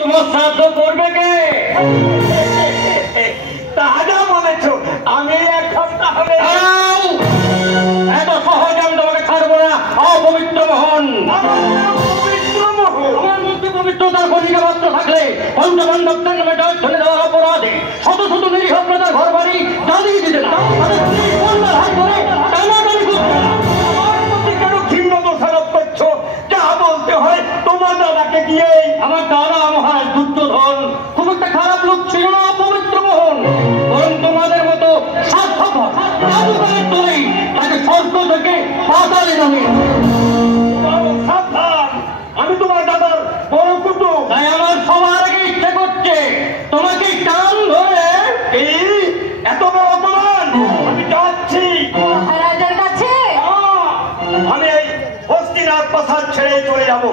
তোমার শ্রাদ্ধ করবে কে? তাজা বলেছো, আমি এক সপ্তাহ হবে। এত সহজ আমি তোমাকে ছাড়বো না। অপবিত্র মোহন, আমার মধ্যে পবিত্রতার কণিকা মাত্র থাকলে পঞ্চপাণ্ডবদের নামে জয়ধ্বনি দেওয়ার অপরাধে শত শত নিরীহ প্রজার ঘর বাড়ি জ্বালিয়ে দিতে না। হাত ধরে টানাটানি করতে আমার মধ্যে কেন ক্ষীণ দোষারোপ করছো? যা বলতে হয় তোমার দাদাকে দিয়েই। আমার দাদা মহারাজ দুর্যোধন খুব একটা খারাপ লোক ছিল না অপবিত্র মোহন, বরং তোমাদের মতো স্বার্থপর জাদুকরের দলেই তাকে স্বর্গ থেকে পাতালে নামিয়ে। সাবধান, আমি তোমার দাদার বড় কুটুম, তাই আমার সবার আগে ইচ্ছে করছে তোমাকে টান ধরে। এই এত বড় অপমান! আমি যাচ্ছি মহারাজের কাছে। আমি এই হস্তিনাথ প্রাসাদ ছেড়ে চলে যাবো।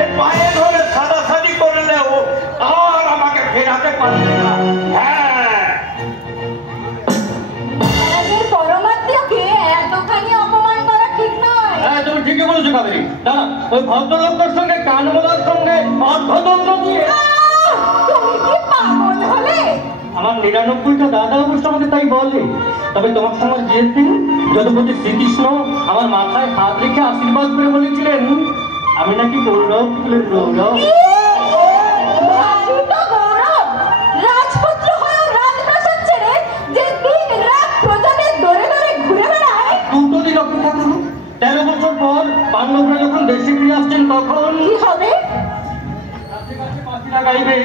এই পায়ে ধরে সাদাসাদি করলেও আর আমাকে ফেরাতে পারবে না। হ্যাঁ, মহারাজের পরমাত্মীয়কে এতখানি অপমান করা ঠিক নয়। হ্যাঁ, তুমি ঠিকই বলেছো কাবেরী। দাঁড়া, ওই ভদ্রলোকের সঙ্গে কানমোলার সঙ্গে অর্ধদণ্ড দিয়ে। তুমি কি পাগল হলে? আমার ৯৯টা দাদা অবশ্য আমাকে তাই বলে। তবে তোমার সঙ্গে বিয়ের দিন যদুপতি শ্রীকৃষ্ণ আমার মাথায় হাত রেখে আশীর্বাদ করে বলেছিলেন আমি নাকি গৌরব ফুলের গৌরব। রাজপুত্র হয়েও রাজপ্রাসাদ ছেড়ে যে দিন রাত প্রজাদের দরে দরে ঘুরে বেড়ায়। দুটো দিন অপেক্ষা করুন, ১৩ বছর পর পাণ্ডবরা যখন দেশে ফিরে আসছেন তখন কি হবে? কাছে কাছে পাখিরা গাইবে,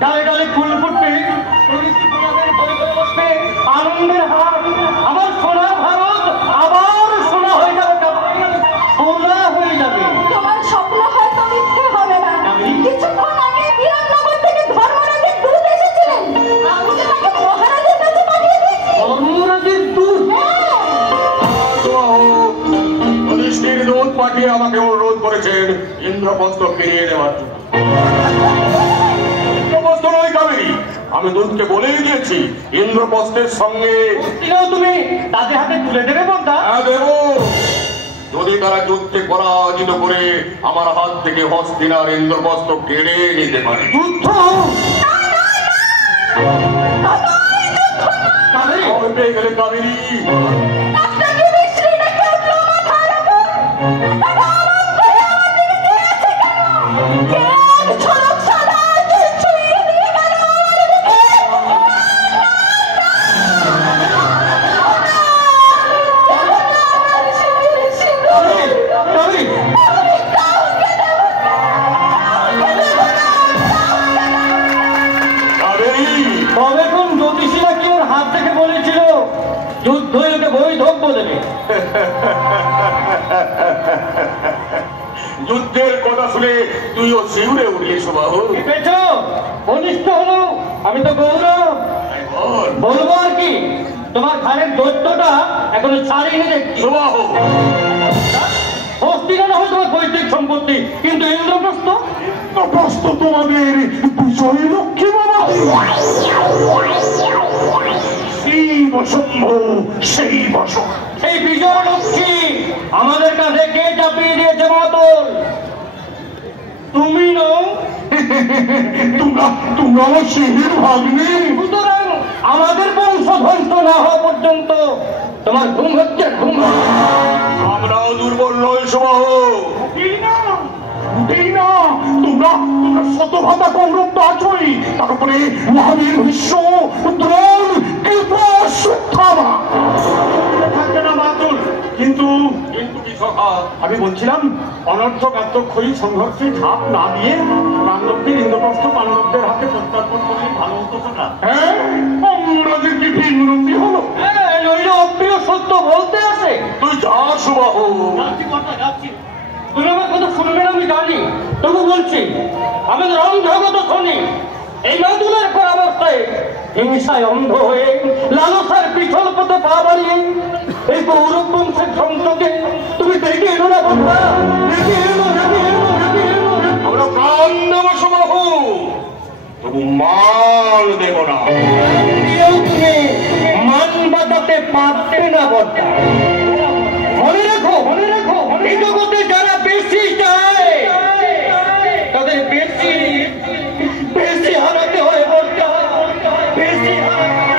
ডালে ডালে ফুল ফুটবে, বসবে আনন্দের হাত। আমার সোনা ভারত আবার সোনা হয়ে যাবে, সোনা হয়ে যাবে। তোমার স্বপ্ন হয়তো মিথ্যে হবে না। কিছুক্ষণ আগে বিরাটনগর থেকে ধর্মরাজের দূত এসেছিলেন। আমি তো তাকে মহারাজের কাছে পাঠিয়ে দিয়েছি। ধর্মরাজের দূত? যুধিষ্ঠির দূত পাঠিয়ে আমাকে অনুরোধ করেছেন ইন্দ্রপত্র ফিরিয়ে দেওয়ার জন্য। ইন্দ্রপত্র নয় কাবেরী, আমি দূতকে বলেই দিয়েছি ইন্দ্রপত্রের সঙ্গে তুমি তাদের হাতে তুলে দেবে বলতা? হ্যাঁ দেব, যদি তারা যুদ্ধে পরাজিত করে আমার হাত থেকে হস্তিনার ইন্দ্রপত্র কেড়ে নিতে পারে। যুদ্ধ? পেয়ে গেলে কাবেরী। আপনাকে বিশ্রী দেখে উঠলো মাথার উপর। দাদা আমার ঘরে আমার দিকে চেয়ে আছে কেন? কে এক ঝলক সাদা চুল ছুঁয়ে দিয়ে গেল আমার দিকে। তবে কোন জ্যোতিষীরা কি ওর হাত থেকে বলেছিল যুদ্ধ ওকে বৈধব্য দেবে? যুদ্ধের কথা শুনে তুইও শিউরে উঠলি সুবাহু। অনিষ্ট হলো, আমি তো গৌরব। বলবো আর কি, তোমার ঘরের দৈত্যটা এখনো ছাড়িয়ে দেখছি। সুবাহু, হস্তিনা না হয় তোমার পৈতৃক সম্পত্তি, কিন্তু ইন্দ্রপ্রস্থ প্রশ্ন তোমাদের বিজয় লক্ষ্মী বাবা। সেই বসম্ভু, সেই বসন, সেই বিজয় লক্ষ্মী আমাদের কাছে কে চাপিয়ে দিয়েছে মাতল? তুমি নও। তোমরা আমার সিঁড়ির ভাগ্নি। সুতরাং আমাদের বংশ ধ্বংস না হওয়া পর্যন্ত তোমার ঘুম হচ্ছে ঘুম। আমরাও দুর্বল নই সুবাহু। তোমরা শতভাতা কৌরব তো আছোই, তার উপরে মহাবীর ভীষ্ম, দ্রোণ, কৃপা, অশ্বত্থামা থাকবে না মাতুল। কিন্তু কি সখা, আমি বলছিলাম অনর্থক আত্মক্ষয়ী সংঘর্ষে ঝাঁপ না দিয়ে পাণ্ডবদের ইন্দ্রপ্রস্থ পাণ্ডবদের হাতে প্রত্যার্পণ করলে ভালো হতো না? হ্যাঁ, অঙ্গরাজের কি ভিন্নতি হলো? নইলে অপ্রিয় সত্য বলতে আসে। তুই যা সুবাহু। তুমি আমার কথা শুনবেন আমি জানি, তবু বলছি আমাদের অন্ধগত শনি এই নদুলের পরামর্শে হিংসায় অন্ধ হয়ে লালসার পিছল পথে পা বাড়িয়ে এই গৌরব বংশের ধ্বংসকে তুমি দেখে এলো না বন্ধা, দেখে এলো। আমরা প্রাণ দেব সুবাহু, তবু মান দেব না। কেউ তুমি মান বাঁচাতে পারবে না বন্ধা। মনে রেখো, এই জগতে যারা বেশি চায় তাদের বেশি রে